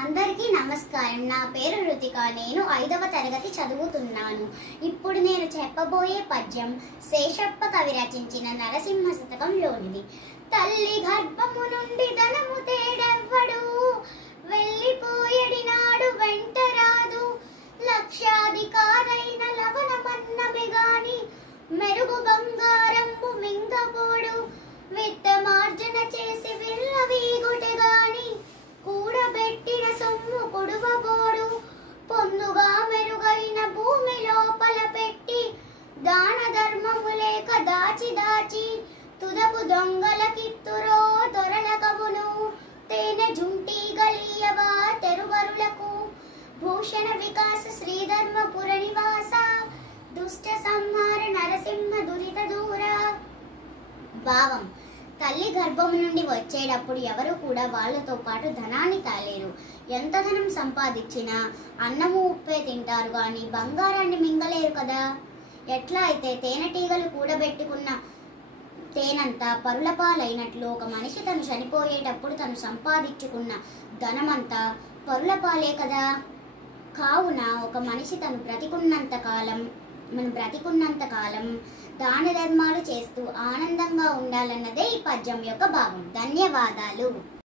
అందరికీ నమస్కారం. నా పేరు రుతిక. నేను 5వ తరగతి చదువుతున్నాను. ఇప్పుడు నేను చెప్పబోయే పద్యం శేషప్ప కవి రచించిన నరసింహ శతకంలోనిది. తల్లి గర్భము నుండి ధనము తేడెవ్వడు, వెళ్ళిపోయడి నాడు వెంట రాదు. లక్షాధికారైన లవణమన్నమే గాని, మెరుగు బంగారంబు మింగపోడు. విత్తమార్జన చేసి విల్లవీగుటె గాని, కూడబెట్టిన సొమ్ము కొడువబోడు. పొందుగా మెరుగైన భూమి లోపల పెట్టి, దాన ధర్మము లేక దాచి దాచి, తుదకు దొంగలకిత్తురో దొరల కవును. తేనె జుంటి గలీయవా తెరువరులకు, భూషణ వికాస శ్రీధర్మపుర నివాస, దుష్ట సంహార నరసింహ దురిత దూర. భావం: తల్లి గర్భం నుండి వచ్చేటప్పుడు ఎవరు కూడా వాళ్లతో పాటు ధనాన్ని తాలేరు. ఎంత ధనం సంపాదించినా అన్నము ఉప్పే తింటారు గాని బంగారాన్ని మింగలేరు కదా. ఎట్లా అయితే తేనెటీగలు కూడబెట్టుకున్న తేనంతా పరుల పాలైనట్లు, ఒక మనిషి తను చనిపోయేటప్పుడు తను సంపాదించుకున్న ధనమంతా పరుల పాలే కదా. కావున ఒక మనిషి తను బ్రతికున్నంత కాలం దాన ధర్మాలు చేస్తూ ఆనందంగా ఉండాలన్నదే ఈ పద్యం యొక్క భావం. ధన్యవాదాలు.